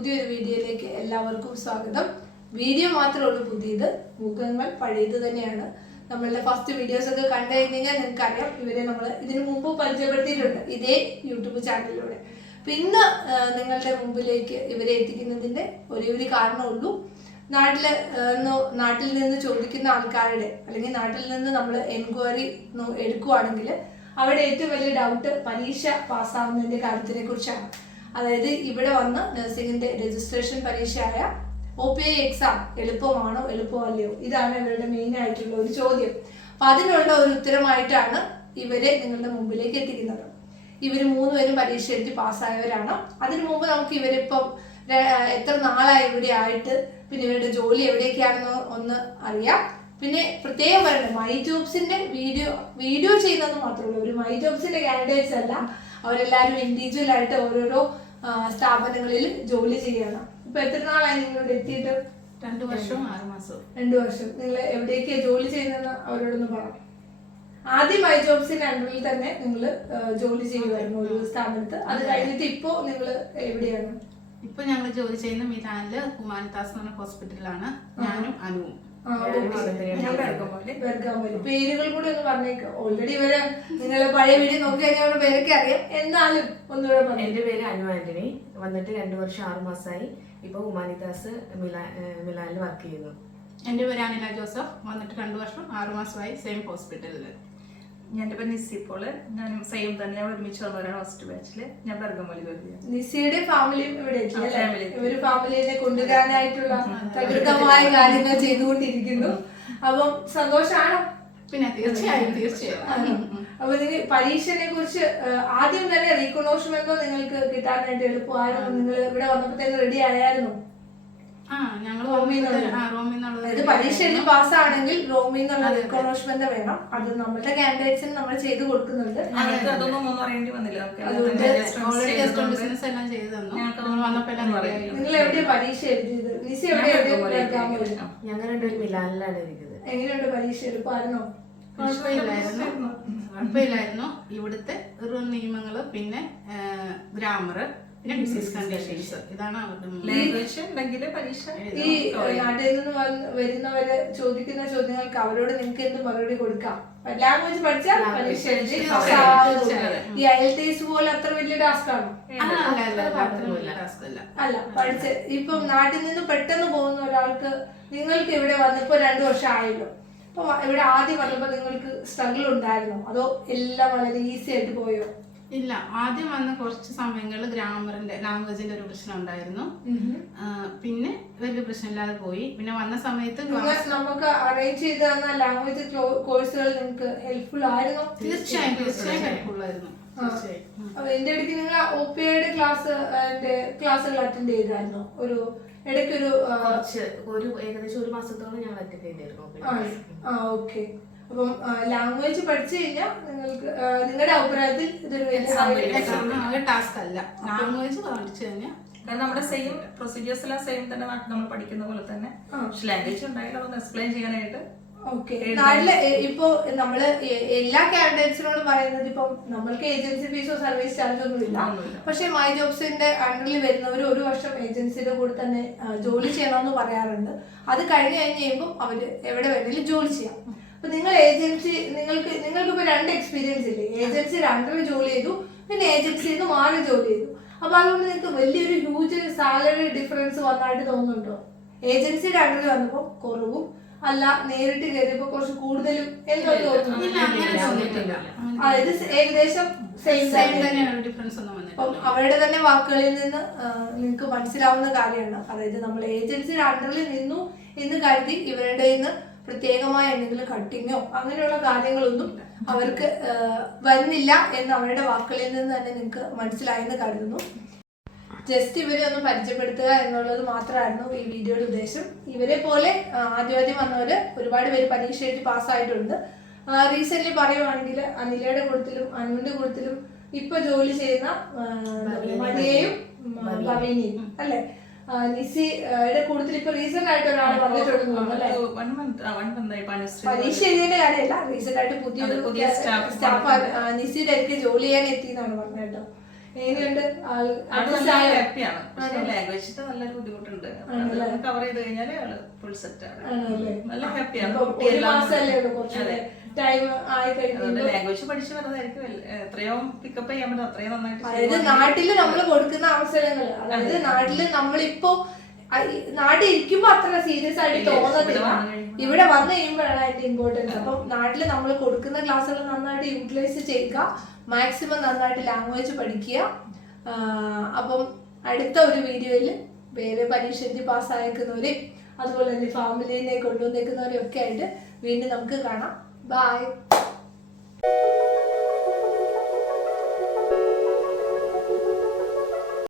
പുതിയൊരു വീഡിയോയിലേക്ക് എല്ലാവർക്കും സ്വാഗതം. വീഡിയോ മാത്രമേ ഉള്ളൂ പുതിയത്, മുഖങ്ങൾ പഴയത് തന്നെയാണ്. നമ്മളുടെ ഫസ്റ്റ് വീഡിയോസ് ഒക്കെ കണ്ടു കഴിഞ്ഞാൽ നിങ്ങൾക്ക് അറിയാം, ഇവരെ നമ്മൾ ഇതിനു മുമ്പ് പരിചയപ്പെടുത്തിയിട്ടുണ്ട് ഇതേ യൂട്യൂബ് ചാനലിലൂടെ. അപ്പൊ ഇന്ന് നിങ്ങളുടെ മുമ്പിലേക്ക് ഇവരെ എത്തിക്കുന്നതിന്റെ ഒരു കാരണമുള്ളൂ. നാട്ടിൽ നിന്ന് ചോദിക്കുന്ന ആൾക്കാരുടെ അല്ലെങ്കിൽ നാട്ടിൽ നിന്ന് നമ്മൾ എൻക്വയറി എടുക്കുവാണെങ്കിൽ അവിടെ ഏറ്റവും വലിയ ഡൗട്ട് പരീക്ഷ പാസ്സാവുന്നതിന്റെ കാര്യത്തിനെ കുറിച്ചാണ്. അതായത് ഇവിടെ വന്ന് നഴ്സിംഗിന്റെ രജിസ്ട്രേഷൻ പരീക്ഷയായ OPI എക്സാം എളുപ്പമാണോ എളുപ്പമല്ലയോ, ഇതാണ് ഇവരുടെ മെയിൻ ആയിട്ടുള്ള ഒരു ചോദ്യം. അപ്പൊ അതിനുള്ള ഒരു ഉത്തരമായിട്ടാണ് ഇവരെ നിങ്ങളുടെ മുമ്പിലേക്ക് എത്തിക്കുന്നത്. ഇവർ 3 പേരും പരീക്ഷ എഴുതി പാസ്സായവരാണ്. അതിനു മുമ്പ് നമുക്ക് ഇവരിപ്പം എത്ര നാളായി ഇവിടെ ആയിട്ട്, പിന്നെ ഇവരുടെ ജോലി എവിടെയൊക്കെയാണെന്ന് ഒന്ന് അറിയാം. പിന്നെ പ്രത്യേകം പറയുന്നത് മൈ ജോബ്സിന്റെ വീഡിയോ ചെയ്യുന്നത് മാത്രമല്ല, ഒരു മൈ ജോബ്സിന്റെ കാൻഡിഡേറ്റ്സ് അല്ല, അവരെല്ലാവരും ഇൻഡിവിജ്വൽ ആയിട്ട് ഓരോരോ സ്ഥാപനങ്ങളിൽ ജോലി ചെയ്യണം. ഇപ്പൊ എത്ര നാളായി നിങ്ങളിവിടെ എത്തിയിട്ട്? 2 വർഷം 6 മാസം. 2 വർഷം. നിങ്ങൾ എവിടെയൊക്കെയാ ജോലി ചെയ്യുന്നതെന്ന് അവരോടൊന്ന് പറയാം. ആദ്യം മൈ ജോബ്സിന്റെ അണ്ടറിൽ തന്നെ നിങ്ങൾ ജോലി ചെയ്യുമായിരുന്നു ഒരു സ്ഥാപനത്ത്. അത് കഴിഞ്ഞിട്ട് ഇപ്പോ നിങ്ങൾ എവിടെയാണ്? ഇപ്പൊ ഞങ്ങൾ ജോലി ചെയ്യുന്ന മിലാനില് ഹുമാനിതാസ് എന്ന ഹോസ്പിറ്റലിലാണ് ഞാനും അനുവും. പേരുകൾ കൂടി ഒന്ന് പറഞ്ഞേക്കാം. ഓൾറെഡി ഇവര് നിങ്ങളെ പഴയ വീഡിയോ നോക്കി കഴിഞ്ഞാൽ പേരൊക്കെ അറിയാം, എന്നാലും ഒന്നുകൂടെ പറഞ്ഞു. എന്റെ പേര് അനു ആന്റണി, വന്നിട്ട് 2 വർഷം 6 മാസമായി. ഇപ്പൊ ഹുമാനിതാസ് മിലാനിൽ വർക്ക് ചെയ്യുന്നു. എന്റെ പേര് അനില ജോസഫ്, വന്നിട്ട് 2 വർഷം 6 മാസമായി സെയിം ഹോസ്പിറ്റലില്. എന്റെ പേര് നിസ്സി പോള്, ഞാനും സെയിം തന്നെ, ഞാൻ ഒരുമിച്ച് വന്നവരാണ് ഫസ്റ്റ് ബാച്ചില്. ഞാൻ ബർഗമോലി ജോലി ചെയ്യാം. നിസ്സിയുടെ ഫാമിലിയും ഇവിടെ ഒരു ഫാമിലിയെ കൊണ്ടുവരാനായിട്ടുള്ള തകൃതമായ കാര്യങ്ങൾ ചെയ്തുകൊണ്ടിരിക്കുന്നു. അപ്പം സന്തോഷാണോ? പിന്നെ തീർച്ചയായും. അപ്പൊ നിങ്ങൾ പരീക്ഷയെ കുറിച്ച് ആദ്യം തന്നെ റീകോഗ്നോഷ്മെന്റോ നിങ്ങൾക്ക് കിട്ടാനായിട്ട് എളുപ്പമായിരുന്നു? നിങ്ങൾ ഇവിടെ വന്നപ്പോഴത്തേക്ക് റെഡി ആയായിരുന്നു? പരീക്ഷ എഴുതി പാസ്സാണെങ്കിൽ റോമിൽ നിന്നുള്ള റീകോഗ്നോഷ്മെന്റ് വേണം. അത് നമ്മുടെ കാൻഡിഡേറ്റ്സിന് നമ്മൾ ചെയ്ത് കൊടുക്കുന്നുണ്ട്. നിങ്ങൾ എവിടെയാ പരീക്ഷ എഴുതിയത്? നിസി എവിടെയാണ്? ഞങ്ങൾ രണ്ടുപേരും മിലാനിലാണ് ഇരിക്കുന്നത്. എങ്ങനെയുണ്ട് പരീക്ഷ? എളുപ്പമായിരുന്നോ? കുഴപ്പമില്ലായിരുന്നു. ഇവിടുത്തെ ഒരു നിയമങ്ങള്, പിന്നെ ഗ്രാമർ, പിന്നെ ബിസിനസ് കണ്ടീഷൻസ്, ഇതാണ് അവരുടെ. ഈ നാട്ടിൽ നിന്ന് വരുന്നവര് ചോദിക്കുന്ന ചോദ്യങ്ങൾക്ക് അവരോട് നിങ്ങൾക്ക് എന്ത് മറുപടി കൊടുക്കാം? ലാംഗ്വേജ് പഠിച്ചാൽ പരീക്ഷ എഴുതി ഈ IELTS പോലെ അത്ര വലിയ ടാസ്ക് ആണോ? അല്ല, പഠിച്ച് ഇപ്പം നാട്ടിൽ നിന്ന് പെട്ടെന്ന് പോകുന്ന ഒരാൾക്ക്, നിങ്ങൾക്ക് ഇവിടെ വന്നിപ്പോ 2 വർഷം ആയല്ലോ, അപ്പൊ ഇവിടെ ആദ്യം വന്നപ്പോ നിങ്ങൾക്ക് സ്ട്രഗിൾ ഉണ്ടായിരുന്നോ, അതോ എല്ലാം വളരെ ഈസി ആയിട്ട് പോയോ? ഇല്ല, ആദ്യം വന്ന കുറച്ച് സമയങ്ങളിൽ ഗ്രാമറിന്റെ ലാംഗ്വേജിന്റെ ഒരു പ്രശ്നം ഉണ്ടായിരുന്നു. പിന്നെ വലിയ പ്രശ്നമില്ലാതെ പോയി. പിന്നെ വന്ന സമയത്ത് നമുക്ക് അറേഞ്ച് ചെയ്ത് തന്ന ലാംഗ്വേജ് കോഴ്സുകൾ നിങ്ങൾക്ക് ഹെൽപ്ഫുൾ ആയിരുന്നു? തീർച്ചയായും ഹെൽപ്ഫുൾ ആയിരുന്നു. എന്റെ ഇടയ്ക്ക് നിങ്ങൾ OPIയുടെ ക്ലാസ്സുകൾ അറ്റൻഡ് ചെയ്തായിരുന്നു? ഇടയ്ക്കൊരു ഏകദേശം 1 മാസത്തോളം ഞാൻ അറ്റൻഡ് ചെയ്തിരുന്നു. ഓക്കെ. അപ്പം ലാംഗ്വേജ് പഠിച്ചു കഴിഞ്ഞാൽ നിങ്ങൾക്ക് നിങ്ങളുടെ അഭിപ്രായത്തിൽ ഇതൊരു ടാസ്ക് അല്ല. ലാംഗ്വേജ് പഠിച്ചു കഴിഞ്ഞാൽ നമ്മുടെ സെയിം പ്രൊസീജിയേഴ്സ് എല്ലാം സെയിം തന്നെ നമ്മൾ പഠിക്കുന്ന പോലെ തന്നെ, പക്ഷെ ലാംഗ്വേജ് ഉണ്ടായാലും അതൊന്ന് എക്സ്പ്ലെയിൻ ചെയ്യാനായിട്ട്. ഓക്കെ. നാട്ടില് ഇപ്പൊ നമ്മള് എല്ലാ കാൻഡിഡേറ്റ്സിനോടും പറയുന്നത്, ഇപ്പൊ നമ്മൾക്ക് ഏജൻസി ഫീസോ സർവീസ് ചാർജോ ഒന്നും ഇല്ല. പക്ഷെ മൈ ജോബ്സിന്റെ അണ്ടറിൽ വരുന്നവർ 1 വർഷം ഏജൻസിയുടെ കൂടെ തന്നെ ജോലി ചെയ്യണമെന്ന് പറയാറുണ്ട്. അത് കഴിഞ്ഞ് കഴിയുമ്പോൾ അവര് എവിടെ വേണമെങ്കിലും ജോലി ചെയ്യാം. അപ്പൊ നിങ്ങൾ നിങ്ങൾക്ക് ഇപ്പൊ 2 എക്സ്പീരിയൻസ് ഇല്ലേ? ഏജൻസിയുടെ അണ്ടറിൽ ജോലി ചെയ്തു, പിന്നെ ഏജൻസിയിൽ നിന്ന് മാറി ജോലി ചെയ്തു. അപ്പൊ അതുകൊണ്ട് നിങ്ങൾക്ക് വലിയൊരു ഹ്യൂജ് സാലറി ഡിഫറൻസ് വന്നായിട്ട് തോന്നുന്നുണ്ടോ? ഏജൻസിയുടെ അണ്ടറിൽ വന്നപ്പോ കുറവും, അല്ല നേരിട്ട് കയറിയപ്പോ കുറച്ച് കൂടുതലും എന്തോ തോന്നുന്നു? അതായത് ഏകദേശം അവരുടെ തന്നെ വാക്കുകളിൽ നിന്ന് നിങ്ങൾക്ക് മനസ്സിലാവുന്ന കാര്യമാണ്. അതായത് നമ്മൾ ഏജൻസിയുടെ അണ്ടറിൽ നിന്നു എന്ന് കരുതി ഇവരുടെ നിന്ന് പ്രത്യേകമായ എന്തെങ്കിലും കട്ടിങ്ങോ അങ്ങനെയുള്ള കാര്യങ്ങളൊന്നും അവർക്ക് വരുന്നില്ല എന്ന് അവരുടെ വാക്കുകളിൽ നിന്ന് തന്നെ നിങ്ങൾക്ക് മനസ്സിലായെന്ന് കരുതുന്നു. ജസ്റ്റ് ഇവരെ ഒന്ന് പരിചയപ്പെടുത്തുക എന്നുള്ളത് മാത്രമായിരുന്നു ഈ വീഡിയോയുടെ ഉദ്ദേശം. ഇവരെ പോലെ ആദ്യം വന്നവര് ഒരുപാട് പേര് പരീക്ഷ എഴുതി പാസ്സായിട്ടുണ്ട്. റീസെന്റ് പറയുവാണെങ്കിൽ അനിലയുടെ കൂട്ടത്തിലും അനുവിന്റെ കൂട്ടത്തിലും ഇപ്പൊ ജോലി ചെയ്യുന്ന മണിയയും ഭവീനിയും അല്ലെ, നിസിയുടെ കൂടുതൽ ഇപ്പൊ റീസെന്റ് ആയിട്ട് ഒരാൾ വന്നിട്ടുണ്ട് അല്ലെ? പരീക്ഷ എഴുതിയതിന്റെ കാര്യമല്ല, റീസെന്റ് ആയിട്ട് പുതിയ സ്റ്റാഫ് നിസിയുടെ അടുത്ത് ജോലി ചെയ്യാൻ എത്തിയെന്നാണ് പറഞ്ഞത് കേട്ടോ. എങ്ങനെയുണ്ട് ഹാപ്പിയാണ്. പക്ഷെ ലാംഗ്വേജിന്റെ നല്ലൊരു ബുദ്ധിമുട്ടുണ്ട്. കവർ ചെയ്ത് കഴിഞ്ഞാൽ ആള് ഫുൾ സെറ്റ് ആണ്. നല്ല ഹാപ്പിയാണ്. ടൈം ആയി കഴിഞ്ഞു ലാംഗ്വേജ് പഠിച്ചു വരുന്നതായിരിക്കും എത്രയോ പിക്കപ്പ് ചെയ്യാൻ പറ്റും അത്രയും നന്നായിട്ട്. അതായത് നാട്ടില് നമ്മൾ കൊടുക്കുന്ന അവസരങ്ങള്, അതായത് നാട്ടില് നമ്മളിപ്പോ നാട്ടിൽ ഇരിക്കുമ്പോ അത്ര സീരിയസ് ആയിട്ട് തോന്നത്തില്ല, ഇവിടെ വന്നു കഴിയുമ്പോഴാണ് അതിന്റെ ഇമ്പോർട്ടൻസ്. അപ്പം നാട്ടില് നമ്മൾ കൊടുക്കുന്ന ക്ലാസ്സുകൾ നന്നായിട്ട് യൂട്ടിലൈസ് ചെയ്യുക, മാക്സിമം നന്നായിട്ട് ലാംഗ്വേജ് പഠിക്കുക. അപ്പം അടുത്ത ഒരു വീഡിയോയിൽ വേറെ പരീക്ഷ എഴുതി പാസ്സായേക്കുന്നവരെ അതുപോലെ തന്നെ ഫാമിലിനെ കൊണ്ടുവന്നേക്കുന്നവരെ ഒക്കെ ആയിട്ട് വീണ്ടും നമുക്ക് കാണാം. ബൈ.